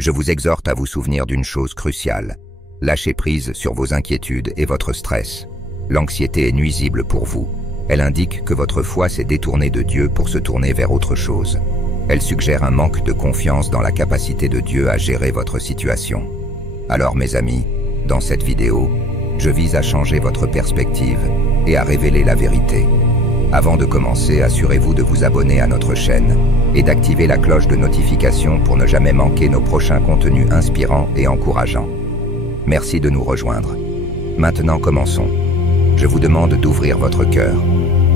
Je vous exhorte à vous souvenir d'une chose cruciale. Lâchez prise sur vos inquiétudes et votre stress. L'anxiété est nuisible pour vous. Elle indique que votre foi s'est détournée de Dieu pour se tourner vers autre chose. Elle suggère un manque de confiance dans la capacité de Dieu à gérer votre situation. Alors mes amis, dans cette vidéo, je vise à changer votre perspective et à révéler la vérité. Avant de commencer, assurez-vous de vous abonner à notre chaîne et d'activer la cloche de notification pour ne jamais manquer nos prochains contenus inspirants et encourageants. Merci de nous rejoindre. Maintenant commençons. Je vous demande d'ouvrir votre cœur.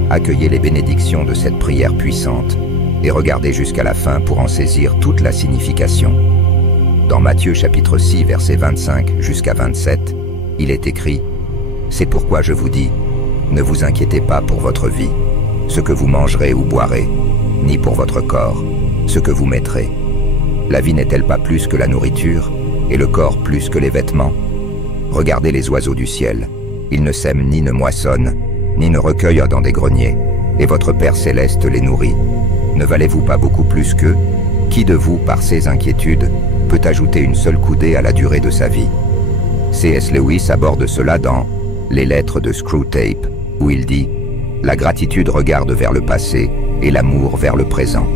Accueillez les bénédictions de cette prière puissante et regardez jusqu'à la fin pour en saisir toute la signification. Dans Matthieu chapitre 6 versets 25 jusqu'à 27, il est écrit « C'est pourquoi je vous dis, ne vous inquiétez pas pour votre vie, ce que vous mangerez ou boirez, ni pour votre corps, ce que vous mettrez. La vie n'est-elle pas plus que la nourriture, et le corps plus que les vêtements? Regardez les oiseaux du ciel, ils ne sèment ni ne moissonnent, ni ne recueillent dans des greniers, et votre Père céleste les nourrit. Ne valez-vous pas beaucoup plus qu'eux? Qui de vous, par ses inquiétudes, peut ajouter une seule coudée à la durée de sa vie? C.S. Lewis aborde cela dans Les lettres de Screwtape, où il dit « La gratitude regarde vers le passé et l'amour vers le présent.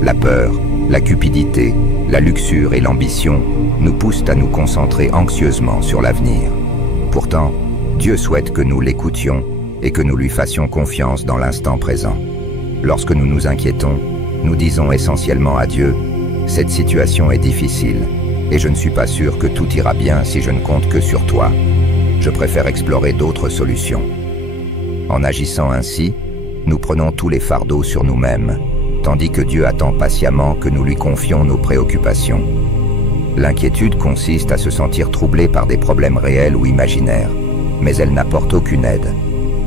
La peur, la cupidité, la luxure et l'ambition nous poussent à nous concentrer anxieusement sur l'avenir. Pourtant, Dieu souhaite que nous l'écoutions et que nous lui fassions confiance dans l'instant présent. Lorsque nous nous inquiétons, nous disons essentiellement à Dieu « Cette situation est difficile et je ne suis pas sûr que tout ira bien si je ne compte que sur toi. Je préfère explorer d'autres solutions. » En agissant ainsi, nous prenons tous les fardeaux sur nous-mêmes, tandis que Dieu attend patiemment que nous lui confions nos préoccupations. L'inquiétude consiste à se sentir troublé par des problèmes réels ou imaginaires, mais elle n'apporte aucune aide.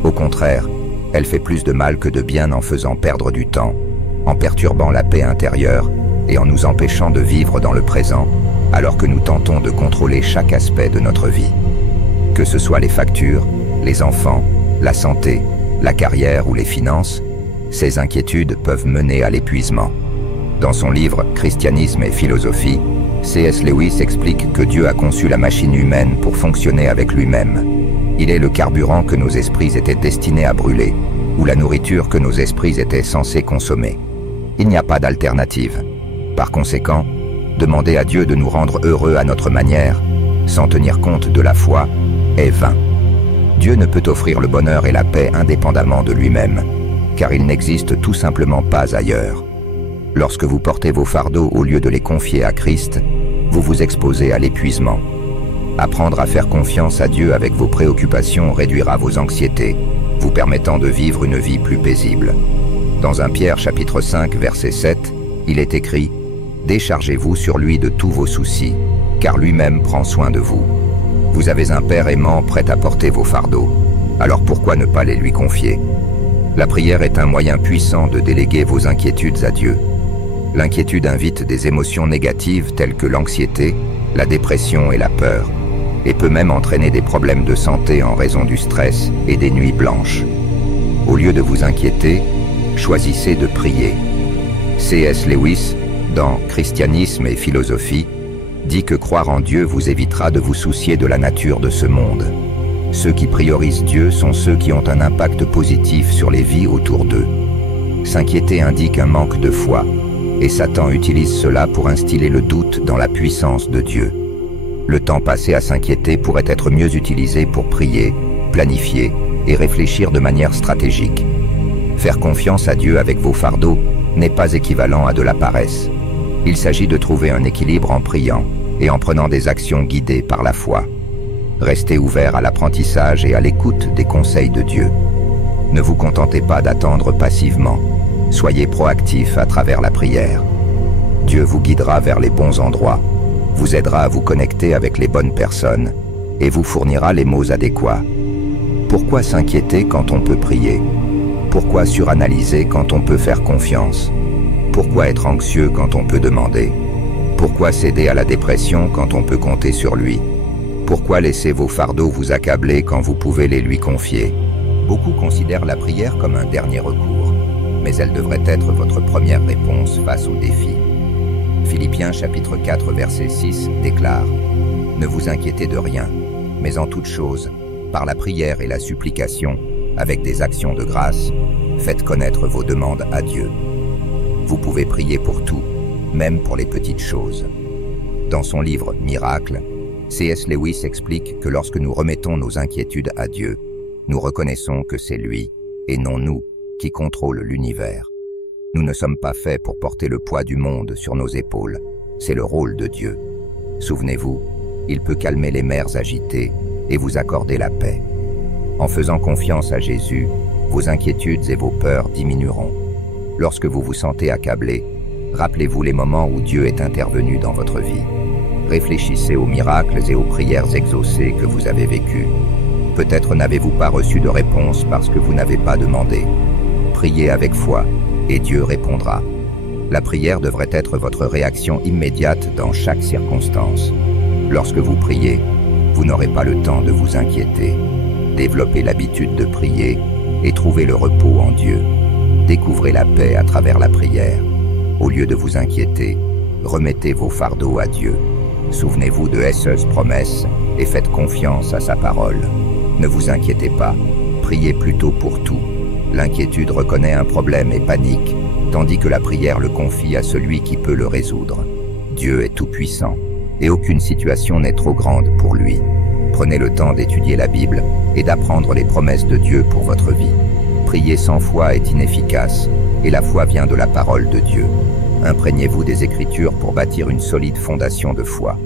Au contraire, elle fait plus de mal que de bien en faisant perdre du temps, en perturbant la paix intérieure et en nous empêchant de vivre dans le présent, alors que nous tentons de contrôler chaque aspect de notre vie. Que ce soit les factures, les enfants, la santé, la carrière ou les finances, ces inquiétudes peuvent mener à l'épuisement. Dans son livre « Christianisme et philosophie », C.S. Lewis explique que Dieu a conçu la machine humaine pour fonctionner avec lui-même. Il est le carburant que nos esprits étaient destinés à brûler, ou la nourriture que nos esprits étaient censés consommer. Il n'y a pas d'alternative. Par conséquent, demander à Dieu de nous rendre heureux à notre manière, sans tenir compte de la foi, est vain. Dieu ne peut offrir le bonheur et la paix indépendamment de lui-même, car il n'existe tout simplement pas ailleurs. Lorsque vous portez vos fardeaux au lieu de les confier à Christ, vous vous exposez à l'épuisement. Apprendre à faire confiance à Dieu avec vos préoccupations réduira vos anxiétés, vous permettant de vivre une vie plus paisible. Dans 1 Pierre chapitre 5 verset 7, il est écrit « Déchargez-vous sur lui de tous vos soucis, car lui-même prend soin de vous. » Vous avez un Père aimant prêt à porter vos fardeaux, alors pourquoi ne pas les lui confier? La prière est un moyen puissant de déléguer vos inquiétudes à Dieu. L'inquiétude invite des émotions négatives telles que l'anxiété, la dépression et la peur, et peut même entraîner des problèmes de santé en raison du stress et des nuits blanches. Au lieu de vous inquiéter, choisissez de prier. C.S. Lewis, dans Christianisme et philosophie, dit que croire en Dieu vous évitera de vous soucier de la nature de ce monde. Ceux qui priorisent Dieu sont ceux qui ont un impact positif sur les vies autour d'eux. S'inquiéter indique un manque de foi, et Satan utilise cela pour instiller le doute dans la puissance de Dieu. Le temps passé à s'inquiéter pourrait être mieux utilisé pour prier, planifier et réfléchir de manière stratégique. Faire confiance à Dieu avec vos fardeaux n'est pas équivalent à de la paresse. Il s'agit de trouver un équilibre en priant et en prenant des actions guidées par la foi. Restez ouvert à l'apprentissage et à l'écoute des conseils de Dieu. Ne vous contentez pas d'attendre passivement. Soyez proactif à travers la prière. Dieu vous guidera vers les bons endroits, vous aidera à vous connecter avec les bonnes personnes et vous fournira les mots adéquats. Pourquoi s'inquiéter quand on peut prier? Pourquoi suranalyser quand on peut faire confiance? Pourquoi être anxieux quand on peut demander? Pourquoi céder à la dépression quand on peut compter sur lui? Pourquoi laisser vos fardeaux vous accabler quand vous pouvez les lui confier? Beaucoup considèrent la prière comme un dernier recours, mais elle devrait être votre première réponse face aux défis. Philippiens chapitre 4 verset 6 déclare « Ne vous inquiétez de rien, mais en toute chose, par la prière et la supplication, avec des actions de grâce, faites connaître vos demandes à Dieu. » Vous pouvez prier pour tout, même pour les petites choses. Dans son livre « Miracles », C.S. Lewis explique que lorsque nous remettons nos inquiétudes à Dieu, nous reconnaissons que c'est lui, et non nous, qui contrôle l'univers. Nous ne sommes pas faits pour porter le poids du monde sur nos épaules. C'est le rôle de Dieu. Souvenez-vous, il peut calmer les mers agitées et vous accorder la paix. En faisant confiance à Jésus, vos inquiétudes et vos peurs diminueront. Lorsque vous vous sentez accablé, rappelez-vous les moments où Dieu est intervenu dans votre vie. Réfléchissez aux miracles et aux prières exaucées que vous avez vécues. Peut-être n'avez-vous pas reçu de réponse parce que vous n'avez pas demandé. Priez avec foi et Dieu répondra. La prière devrait être votre réaction immédiate dans chaque circonstance. Lorsque vous priez, vous n'aurez pas le temps de vous inquiéter. Développez l'habitude de prier et trouvez le repos en Dieu. Découvrez la paix à travers la prière. Au lieu de vous inquiéter, remettez vos fardeaux à Dieu. Souvenez-vous de S.E.'s promesses et faites confiance à sa parole. Ne vous inquiétez pas, priez plutôt pour tout. L'inquiétude reconnaît un problème et panique, tandis que la prière le confie à celui qui peut le résoudre. Dieu est tout-puissant, et aucune situation n'est trop grande pour lui. Prenez le temps d'étudier la Bible et d'apprendre les promesses de Dieu pour votre vie. Prier sans foi est inefficace, et la foi vient de la parole de Dieu. Imprégnez-vous des Écritures pour bâtir une solide fondation de foi.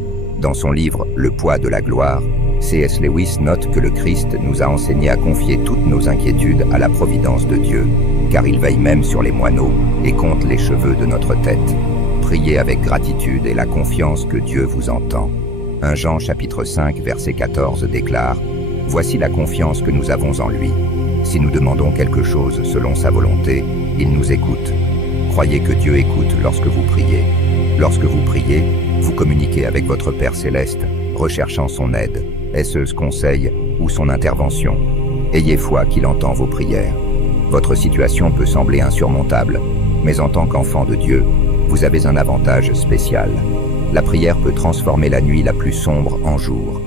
Dans son livre « Le poids de la gloire », C.S. Lewis note que le Christ nous a enseigné à confier toutes nos inquiétudes à la providence de Dieu, car il veille même sur les moineaux et compte les cheveux de notre tête. Priez avec gratitude et la confiance que Dieu vous entend. 1 Jean chapitre 5 verset 14 déclare « Voici la confiance que nous avons en lui. Si nous demandons quelque chose selon sa volonté, il nous écoute. » Croyez que Dieu écoute lorsque vous priez. Lorsque vous priez, vous communiquez avec votre Père Céleste, recherchant son aide, S.E.'s conseil ou son intervention. Ayez foi qu'il entend vos prières. Votre situation peut sembler insurmontable, mais en tant qu'enfant de Dieu, vous avez un avantage spécial. La prière peut transformer la nuit la plus sombre en jour.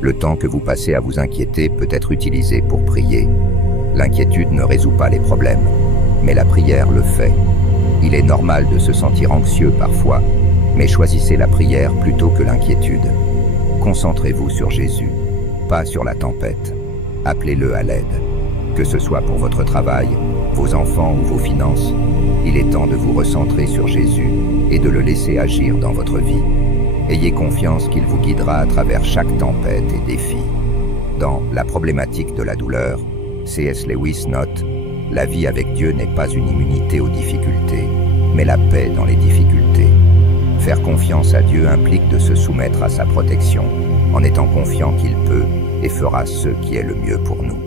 Le temps que vous passez à vous inquiéter peut être utilisé pour prier. L'inquiétude ne résout pas les problèmes, mais la prière le fait. Il est normal de se sentir anxieux parfois, mais choisissez la prière plutôt que l'inquiétude. Concentrez-vous sur Jésus, pas sur la tempête. Appelez-le à l'aide. Que ce soit pour votre travail, vos enfants ou vos finances, il est temps de vous recentrer sur Jésus et de le laisser agir dans votre vie. Ayez confiance qu'il vous guidera à travers chaque tempête et défi. Dans La problématique de la douleur, C.S. Lewis note « La vie avec Dieu n'est pas une immunité aux difficultés, mais la paix dans les difficultés. » Faire confiance à Dieu implique de se soumettre à sa protection, en étant confiant qu'il peut et fera ce qui est le mieux pour nous.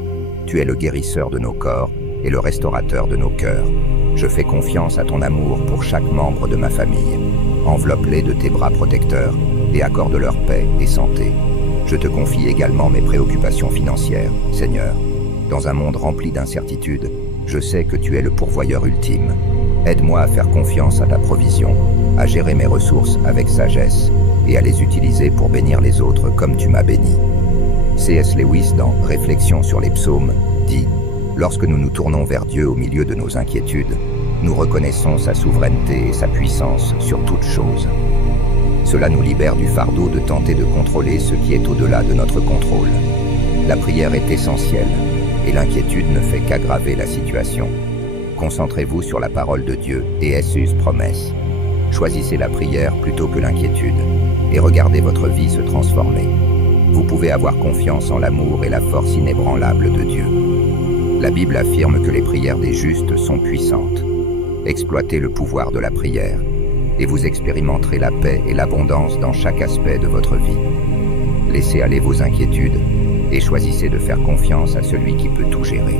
Tu es le guérisseur de nos corps et le restaurateur de nos cœurs. Je fais confiance à ton amour pour chaque membre de ma famille. Enveloppe-les de tes bras protecteurs et accorde-leur paix et santé. Je te confie également mes préoccupations financières, Seigneur. Dans un monde rempli d'incertitudes, je sais que tu es le pourvoyeur ultime. Aide-moi à faire confiance à ta provision, à gérer mes ressources avec sagesse et à les utiliser pour bénir les autres comme tu m'as béni. C.S. Lewis, dans Réflexions sur les psaumes, dit « Lorsque nous nous tournons vers Dieu au milieu de nos inquiétudes, nous reconnaissons sa souveraineté et sa puissance sur toute chose. Cela nous libère du fardeau de tenter de contrôler ce qui est au-delà de notre contrôle. La prière est essentielle, et l'inquiétude ne fait qu'aggraver la situation. Concentrez-vous sur la parole de Dieu et S.E.'s promesses. Choisissez la prière plutôt que l'inquiétude, et regardez votre vie se transformer. Vous pouvez avoir confiance en l'amour et la force inébranlable de Dieu. La Bible affirme que les prières des justes sont puissantes. Exploitez le pouvoir de la prière, et vous expérimenterez la paix et l'abondance dans chaque aspect de votre vie. Laissez aller vos inquiétudes, et choisissez de faire confiance à celui qui peut tout gérer.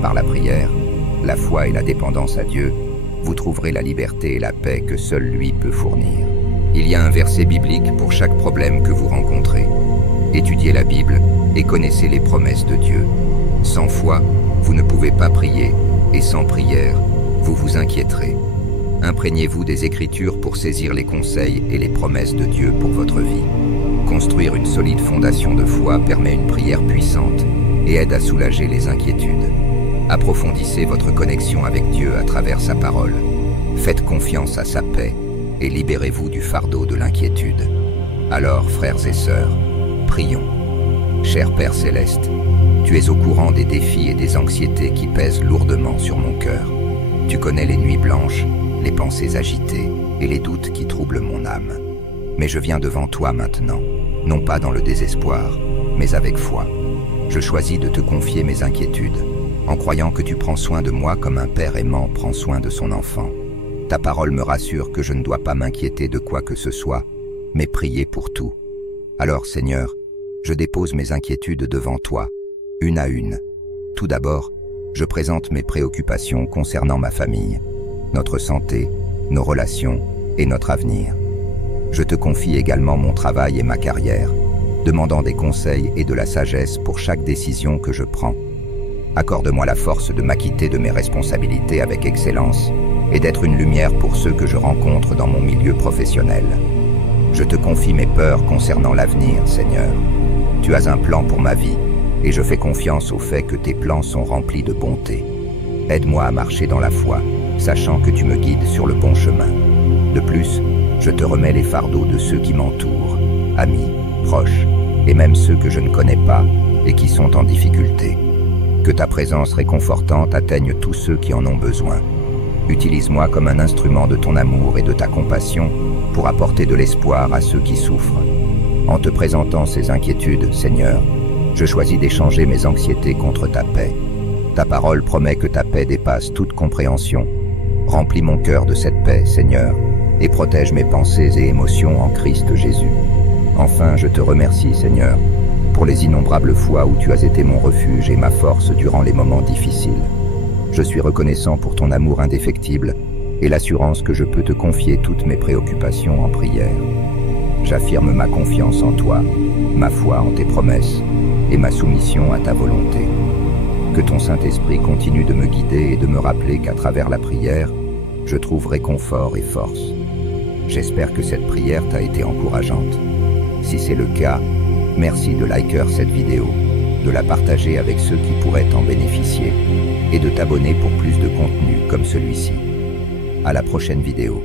Par la prière, la foi et la dépendance à Dieu, vous trouverez la liberté et la paix que seul lui peut fournir. Il y a un verset biblique pour chaque problème que vous rencontrez. Étudiez la Bible et connaissez les promesses de Dieu. Sans foi, vous ne pouvez pas prier, et sans prière, vous vous inquiéterez. Imprégnez-vous des Écritures pour saisir les conseils et les promesses de Dieu pour votre vie. Construire une solide fondation de foi permet une prière puissante et aide à soulager les inquiétudes. Approfondissez votre connexion avec Dieu à travers sa parole. Faites confiance à sa paix et libérez-vous du fardeau de l'inquiétude. Alors, frères et sœurs, prions. Cher Père Céleste, tu es au courant des défis et des anxiétés qui pèsent lourdement sur mon cœur. Tu connais les nuits blanches, les pensées agitées et les doutes qui troublent mon âme. Mais je viens devant toi maintenant, non pas dans le désespoir, mais avec foi. Je choisis de te confier mes inquiétudes, en croyant que tu prends soin de moi comme un père aimant prend soin de son enfant. Ta parole me rassure que je ne dois pas m'inquiéter de quoi que ce soit, mais prier pour tout. Alors, Seigneur, je dépose mes inquiétudes devant toi, une à une. Tout d'abord, je présente mes préoccupations concernant ma famille, notre santé, nos relations et notre avenir. Je te confie également mon travail et ma carrière, demandant des conseils et de la sagesse pour chaque décision que je prends. Accorde-moi la force de m'acquitter de mes responsabilités avec excellence et d'être une lumière pour ceux que je rencontre dans mon milieu professionnel. Je te confie mes peurs concernant l'avenir, Seigneur. Tu as un plan pour ma vie et je fais confiance au fait que tes plans sont remplis de bonté. Aide-moi à marcher dans la foi, sachant que tu me guides sur le bon chemin. De plus, je te remets les fardeaux de ceux qui m'entourent, amis, proches, et même ceux que je ne connais pas et qui sont en difficulté. Que ta présence réconfortante atteigne tous ceux qui en ont besoin. Utilise-moi comme un instrument de ton amour et de ta compassion pour apporter de l'espoir à ceux qui souffrent. En te présentant ces inquiétudes, Seigneur, je choisis d'échanger mes anxiétés contre ta paix. Ta parole promet que ta paix dépasse toute compréhension. Remplis mon cœur de cette paix, Seigneur, et protège mes pensées et émotions en Christ Jésus. Enfin, je te remercie, Seigneur, pour les innombrables fois où tu as été mon refuge et ma force durant les moments difficiles. Je suis reconnaissant pour ton amour indéfectible et l'assurance que je peux te confier toutes mes préoccupations en prière. J'affirme ma confiance en toi, ma foi en tes promesses et ma soumission à ta volonté. Que ton Saint-Esprit continue de me guider et de me rappeler qu'à travers la prière, je trouve réconfort et force. J'espère que cette prière t'a été encourageante. Si c'est le cas, merci de liker cette vidéo, de la partager avec ceux qui pourraient en bénéficier et de t'abonner pour plus de contenu comme celui-ci. À la prochaine vidéo.